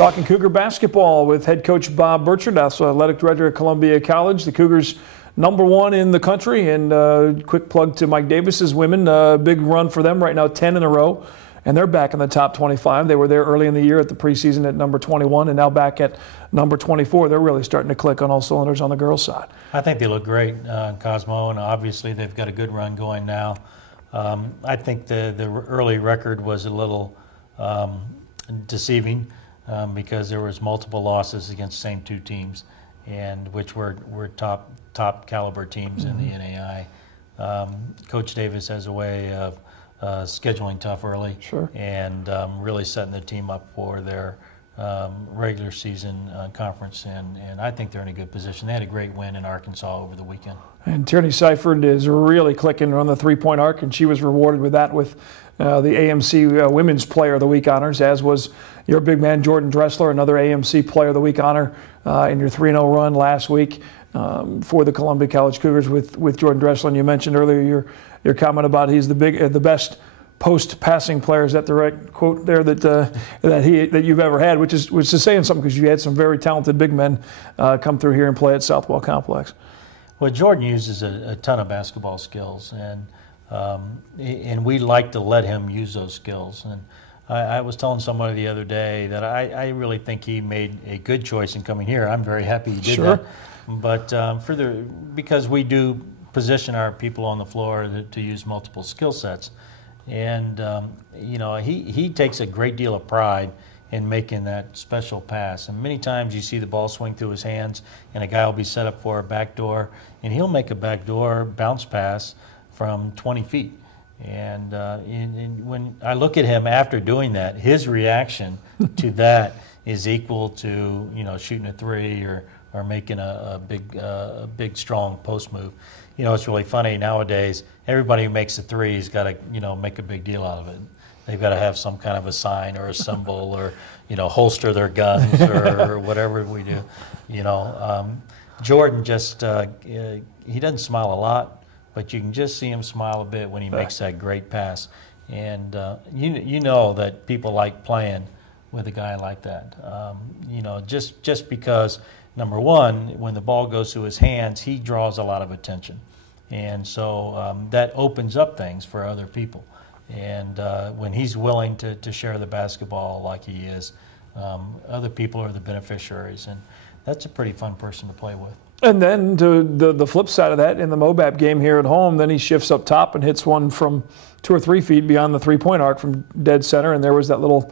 Talking Cougar basketball with head coach Bob Bertrand, athletic director at Columbia College. The Cougars #1 in the country, and quick plug to Mike Davis's women. Big run for them right now, 10 in a row, and they're back in the top 25. They were there early in the year at the preseason at number 21, and now back at number 24. They're really starting to click on all cylinders on the girls' side. I think they look great, Cosmo, and obviously they've got a good run going now. I think the early record was a little deceiving because there was multiple losses against the same two teams, and which were top caliber teams in the NAI. Coach Davis has a way of scheduling tough early, and really setting the team up for their regular season conference, and I think they're in a good position. They had a great win in Arkansas over the weekend. And Tierney Seifert is really clicking on the three-point arc, and she was rewarded with that with the AMC Women's Player of the Week honors, as was your big man Jordan Dressler, another AMC Player of the Week honor in your 3-0 run last week for the Columbia College Cougars with Jordan Dressler. And you mentioned earlier your comment about he's the best post-passing player. Is that the right quote there that you've ever had? Which is saying something, because you had some very talented big men come through here and play at Southwell Complex. Well, Jordan uses a ton of basketball skills, and we like to let him use those skills. And I was telling somebody the other day that I really think he made a good choice in coming here. I'm very happy he did that. But because we do position our people on the floor to use multiple skill sets. And, you know, he takes a great deal of pride in making that special pass. And many times you see the ball swing through his hands, and a guy will be set up for a backdoor, and he'll make a backdoor bounce pass from 20 feet. And when I look at him after doing that, his reaction to that is equal to, you know, shooting a three or making a big strong post move. You know, it's really funny nowadays. Everybody who makes a three has got to, you know, make a big deal out of it. They've got to have some kind of a sign or a symbol, or, you know, holster their guns or whatever we do. You know, Jordan just he doesn't smile a lot, but you can just see him smile a bit when he makes that great pass. And you know that people like playing with a guy like that. You know, just because, number one, when the ball goes through his hands, he draws a lot of attention. And so that opens up things for other people. And when he's willing to share the basketball like he is, other people are the beneficiaries. And that's a pretty fun person to play with. And then to the flip side of that, in the Mobap game here at home, then he shifts up top and hits one from 2 or 3 feet beyond the three-point arc from dead center. And there was that little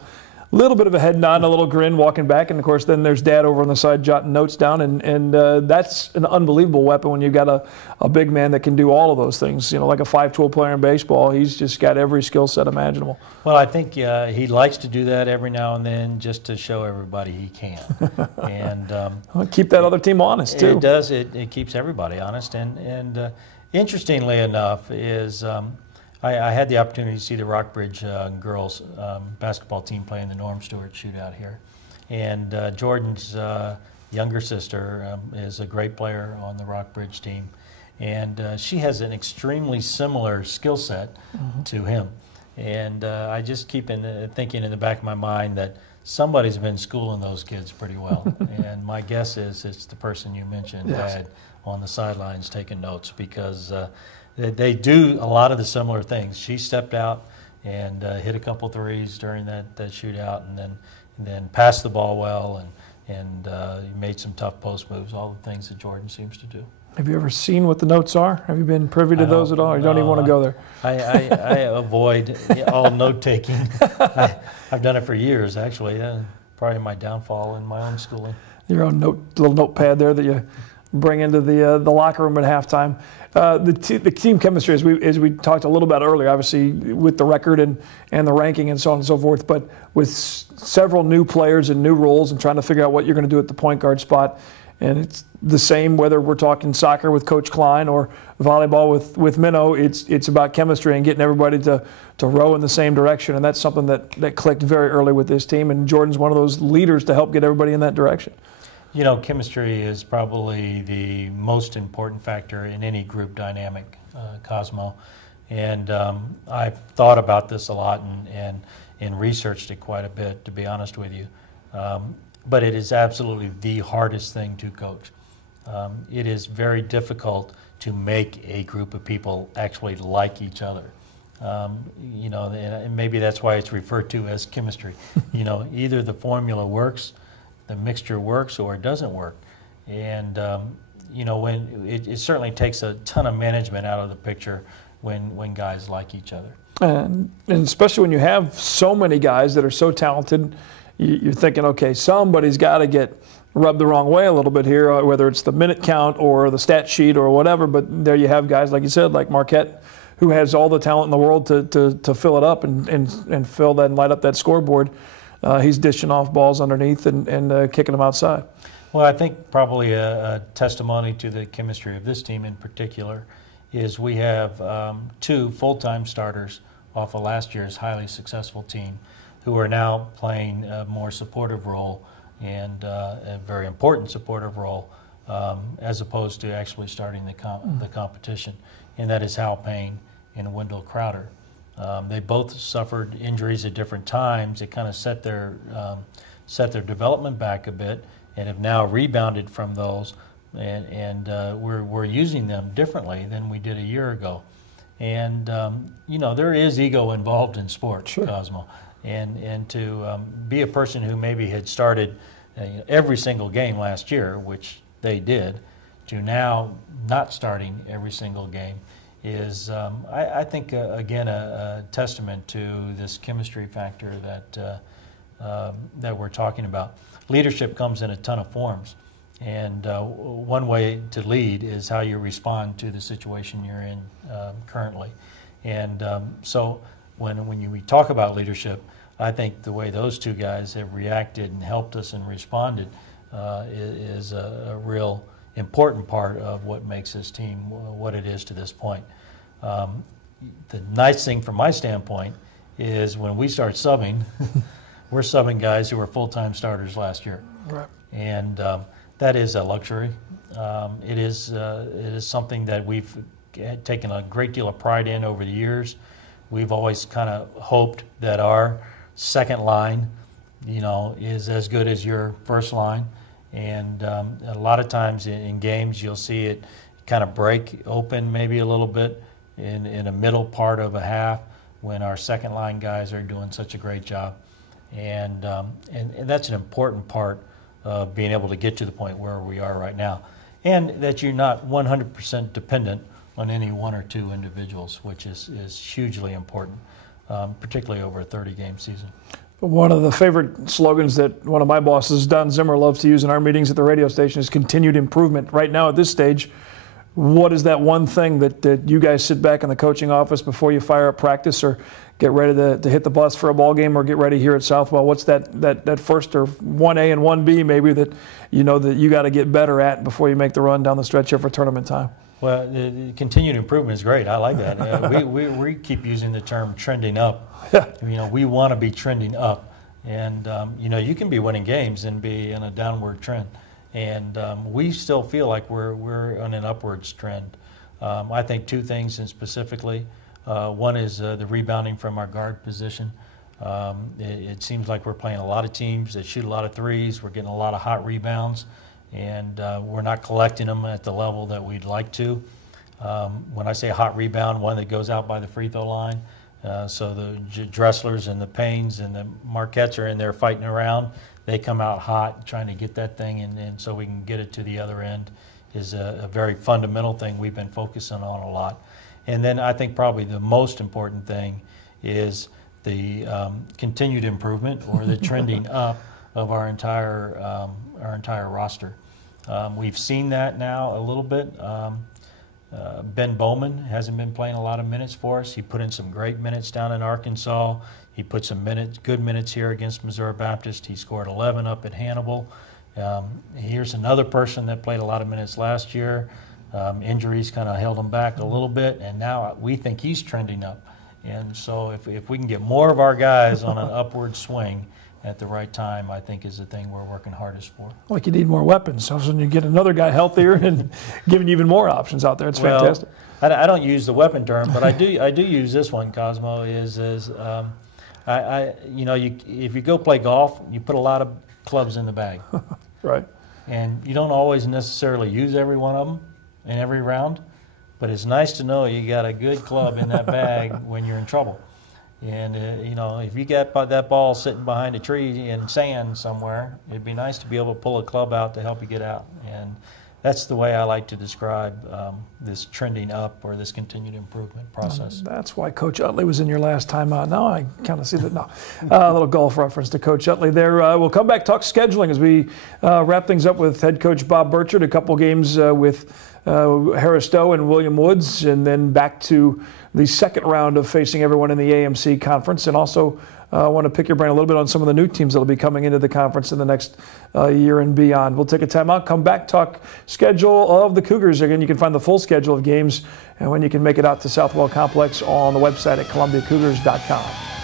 bit of a head nod and a little grin walking back, and of course then there's Dad over on the side jotting notes down, and that's an unbelievable weapon when you've got a big man that can do all of those things. You know, like a 5'12" player in baseball, he's just got every skill set imaginable. Well, I think he likes to do that every now and then just to show everybody he can. And well, keep that other team honest too. It does. It keeps everybody honest. And interestingly enough is I had the opportunity to see the Rockbridge girls basketball team play in the Norm Stewart shootout here. And Jordan's younger sister is a great player on the Rockbridge team. And she has an extremely similar skill set to him. And I just keep thinking in the back of my mind that somebody's been schooling those kids pretty well. And my guess is it's the person you mentioned, Dad, on the sidelines taking notes, because they do a lot of the similar things. She stepped out and hit a couple threes during that shootout, and then passed the ball well, and made some tough post moves, all the things that Jordan seems to do. Have you ever seen what the notes are? Have you been privy to those at all? You don't even want to go there? I avoid all note-taking. I've done it for years, actually. Probably my downfall in my own schooling. Your own little notepad there that you bring into the locker room at halftime. The team chemistry, as we talked a little about earlier, obviously with the record and the ranking and so on and so forth, but with several new players and new roles and trying to figure out what you're going to do at the point guard spot. And it's the same whether we're talking soccer with Coach Klein or volleyball with Minnow. It's about chemistry and getting everybody to row in the same direction. And that's something that clicked very early with this team. And Jordan's one of those leaders to help get everybody in that direction. You know, chemistry is probably the most important factor in any group dynamic, Cosmo. And I've thought about this a lot and researched it quite a bit, to be honest with you. But it is absolutely the hardest thing to coach. It is very difficult to make a group of people actually like each other. You know, and maybe that's why it's referred to as chemistry. You know, either the formula works, the mixture works, or it doesn't work. And you know, when it certainly takes a ton of management out of the picture when guys like each other. And especially when you have so many guys that are so talented, you're thinking, okay, somebody's got to get rubbed the wrong way a little bit here, whether it's the minute count or the stat sheet or whatever. But there you have guys, like you said, like Marquette, who has all the talent in the world to fill it up and fill that and light up that scoreboard. He's dishing off balls underneath and kicking them outside. Well, I think probably a testimony to the chemistry of this team in particular is we have 2 full-time starters off of last year's highly successful team who are now playing a more supportive role and a very important supportive role as opposed to actually starting the competition, and that is Hal Payne and Wendell Crowder. They both suffered injuries at different times. It kind of set their development back a bit and have now rebounded from those, and we're using them differently than we did a year ago. And you know, there is ego involved in sports, sure. Cosmo, and to be a person who maybe had started every single game last year, which they did, to now not starting every single game is, I think, again, a testament to this chemistry factor that we're talking about. Leadership comes in a ton of forms, and one way to lead is how you respond to the situation you're in currently. And so when we talk about leadership, I think the way those 2 guys have reacted and helped us and responded is a real important part of what makes this team what it is to this point. The nice thing from my standpoint is when we start subbing, we're subbing guys who were full-time starters last year. Right. And that is a luxury. It is something that we've taken a great deal of pride in over the years. We've always kind of hoped that our second line, you know, is as good as your first line. And a lot of times in games you'll see it kind of break open maybe a little bit in a middle part of a half when our second line guys are doing such a great job. And that's an important part of being able to get to the point where we are right now. And that you're not 100% dependent on any 1 or 2 individuals, which is hugely important, particularly over a 30-game season. One of the favorite slogans that one of my bosses, Don Zimmer, loves to use in our meetings at the radio station is continued improvement. Right now at this stage, what is that one thing that you guys sit back in the coaching office before you fire up practice or get ready to hit the bus for a ball game or get ready here at Southwell? What's that first or 1A and 1B maybe that you know that you got to get better at before you make the run down the stretch here for tournament time? Well, the continued improvement is great. I like that. We keep using the term trending up. You know, we want to be trending up. And, you know, you can be winning games and be in a downward trend. And we still feel like we're on an upwards trend. I think 2 things specifically. One is the rebounding from our guard position. It seems like we're playing a lot of teams that shoot a lot of threes. We're getting a lot of hot rebounds. And we're not collecting them at the level that we'd like to. When I say hot rebound, one that goes out by the free throw line. So the Dresslers and the Paynes and the Marquettes are in there fighting around. They come out hot trying to get that thing, and so we can get it to the other end is a very fundamental thing we've been focusing on a lot. And then I think probably the most important thing is the continued improvement or the trending up of our entire roster. We've seen that now a little bit. Ben Bowman hasn't been playing a lot of minutes for us. He put in some great minutes down in Arkansas. He put some good minutes here against Missouri Baptist. He scored 11 up at Hannibal. Here's another person that played a lot of minutes last year. Injuries kind of held him back a little bit, and now we think he's trending up. And so if we can get more of our guys on an upward swing at the right time, I think is the thing we're working hardest for. Like you need more weapons, so when you get another guy healthier and giving you even more options out there, it's fantastic. I don't use the weapon term, but I do use this one, Cosmo. If you go play golf, you put a lot of clubs in the bag. Right. And you don't always necessarily use every one of them in every round, but it's nice to know you got a good club in that bag when you're in trouble. And, you know, if you got that ball sitting behind a tree in sand somewhere, it'd be nice to be able to pull a club out to help you get out. And that's the way I like to describe this trending up or this continued improvement process. That's why Coach Utley was in your last time out. Now I kind of see that now. A little golf reference to Coach Utley there. We'll come back, talk scheduling as we wrap things up with head coach Bob Burchard. A couple games with Harris Stowe and William Woods, and then back to the second round of facing everyone in the AMC conference. And also I want to pick your brain a little bit on some of the new teams that will be coming into the conference in the next year and beyond. We'll take a time out, come back, talk schedule of the Cougars. Again, you can find the full schedule of games and when you can make it out to Southwell Complex on the website at ColumbiaCougars.com.